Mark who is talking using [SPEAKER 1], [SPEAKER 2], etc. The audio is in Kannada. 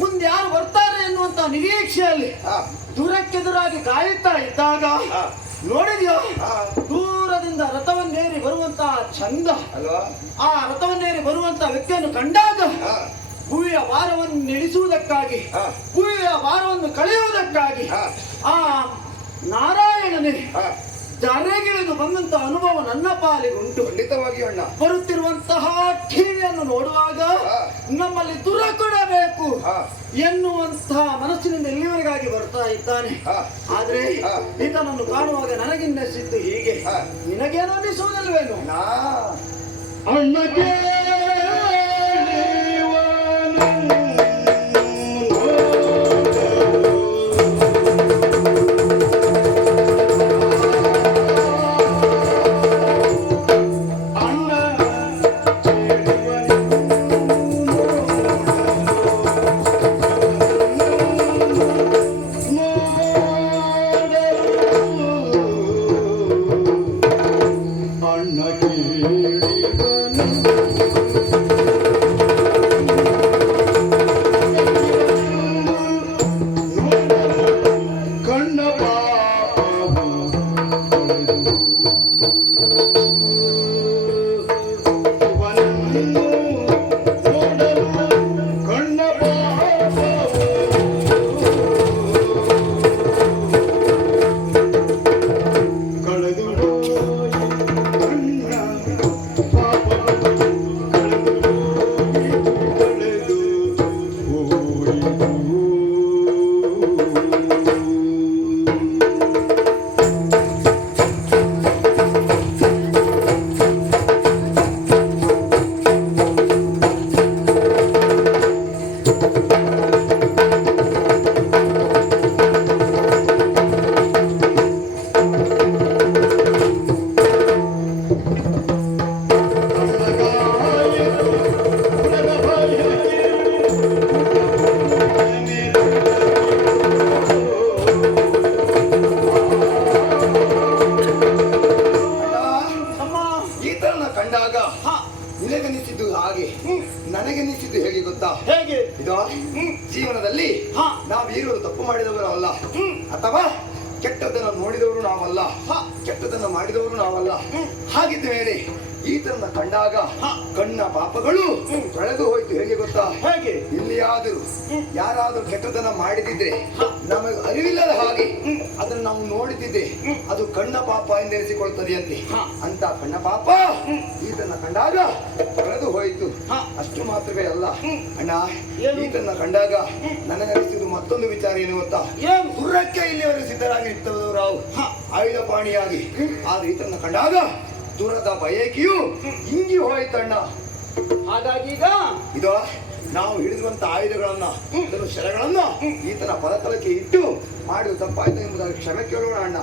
[SPEAKER 1] ಮುಂದೆ ಯಾರು ಬರ್ತಾರೆ ಎನ್ನುವಂತ ನಿರೀಕ್ಷೆಯಲ್ಲಿ ದೂರಕ್ಕೆದುರಾಗಿ ಕಾಯುತ್ತಾ ಇದ್ದಾಗ ನೋಡಿದ್ಯೋ ದೂರದಿಂದ ರಥವನ್ನೇರಿ ಬರುವಂತಹ ಚಂದ
[SPEAKER 2] ಅಲ್ವಾ
[SPEAKER 1] ಆ ರಥವನ್ನೇರಿ ಬರುವಂತಹ ವ್ಯಕ್ತಿಯನ್ನು ಕಂಡಾಗ ಭೂಮಿಯ ಭಾರವನ್ನು ಇಳಿಸುವುದಕ್ಕಾಗಿ
[SPEAKER 2] ವಾರವನ್ನು
[SPEAKER 1] ಭೂಮಿಯ ಭಾರವನ್ನು ಕಳೆಯುವುದಕ್ಕಾಗಿ. ಆ ನಾರಾಯಣನೇ
[SPEAKER 2] ಹಾ.
[SPEAKER 1] ಬಂದಂತಹ ಬಂದಂತ ಅನುಭವ ನನ್ನ ಪಾಲಿಗೆ
[SPEAKER 2] ಉಂಟು. ಖಂಡಿತವಾಗಿ ಅಣ್ಣ.
[SPEAKER 1] ಬರುತ್ತಿರುವಂತಹ. ನಮ್ಮಲ್ಲಿ ದುರ ಕೊಡಬೇಕು ಎನ್ನುವಂತಹ ಮನಸ್ಸಿನಿಂದ ಇಲ್ಲಿವರೆಗಾಗಿ ಬರ್ತಾ ಇದ್ದಾನೆ. ಆದ್ರೆ. ಈತನನ್ನು ಕಾಣುವಾಗ ನನಗಿನ್ನಿಸಿದ್ದು ಹೀಗೆ. ನಿನಗೇನೋ ಅನ್ನಿಸುವುದಿಲ್ವೇನು
[SPEAKER 2] ನಾ ಹಾಗೆ ನನಗನಿಸಿದ್ದು ಹೇಗೆ ಗೊತ್ತಾ?
[SPEAKER 1] ಹೇಗೆ?
[SPEAKER 2] ಇದು ಜೀವನದಲ್ಲಿ
[SPEAKER 1] ಹಾ.
[SPEAKER 2] ನಾವು ಈರುವರು ತಪ್ಪು ಮಾಡಿದವರು ಅಲ್ಲ ಅಥವಾ ಕೆಟ್ಟದನ್ನ ನೋಡಿದವರು ನಾವಲ್ಲ. ಕೆಟ್ಟದನ್ನ ಮಾಡಿದವರು ನಾವಲ್ಲ. ಹಾಗಿದ್ದ ಮೇಲೆ ಈತನ ಕಂಡಾಗ ಕಣ್ಣ ಪಾಪಗಳು ತೊಳೆದು ಹೋಯ್ತು. ಹೇಗೆ ಗೊತ್ತಾ?
[SPEAKER 1] ಹೇಗೆ?
[SPEAKER 2] ಇಲ್ಲಿಯಾದರೂ ಯಾರಾದರೂ ಕೆಟ್ಟದನ್ನ ಮಾಡಿದಿದ್ರೆ ನಮಗೆ ಅರಿವಿಲ್ಲದ ಹಾಗೆ ಅದನ್ನ ನಾವು ನೋಡಿದ್ದೆ ಅದು ಕಣ್ಣ ಪಾಪ ಎಂದೆನಿಸಿಕೊಳ್ತದೆಯಂತೆ ಅಂತ ಕಣ್ಣ ಪಾಪ ಈತನ ಕಂಡಾಗ ಹೋಯಿತು. ಅಷ್ಟು ಮಾತ್ರವೇ ಅಲ್ಲ. ಅಣ್ಣ
[SPEAKER 1] ಇದನ್ನ
[SPEAKER 2] ಈತನ್ನ ಕಂಡಾಗ ನನಗನಿಸಿದ ಮತ್ತೊಂದು ವಿಚಾರ ಏನು ಗೊತ್ತಾ?
[SPEAKER 1] ಏನು?
[SPEAKER 2] ಗುರ್ರಕ್ಕೆ ಇಲ್ಲಿವರೆಗೆ ಸಿದ್ಧರಾಗಿ ನಿಂತವರು ರಾವ್ ಆಯುಧ ಪಾಣಿಯಾಗಿ ಆದ್ರೆ ಈತನ್ನ ಕಂಡಾಗ ದೂರದ ಬಯಕೆಯು ಇಂಗಿ ಹೋಯ್ತಣ್ಣ
[SPEAKER 1] ಹಾಗಾಗಿ ಈಗ
[SPEAKER 2] ಇದು ನಾವು ಹಿಡಿದುವಂತ ಆಯುಧಗಳನ್ನ ಇದನ್ನು ಶರಗಳನ್ನ ಈತನ ಪದತಲಕ್ಕೆ ಇಟ್ಟು ಮಾಡಿದ ತಪ್ಪಾಯ್ತು ಎಂಬುದಾಗಿ ಕ್ಷಮೆ ಕೇಳೋಣ ಅಣ್ಣ.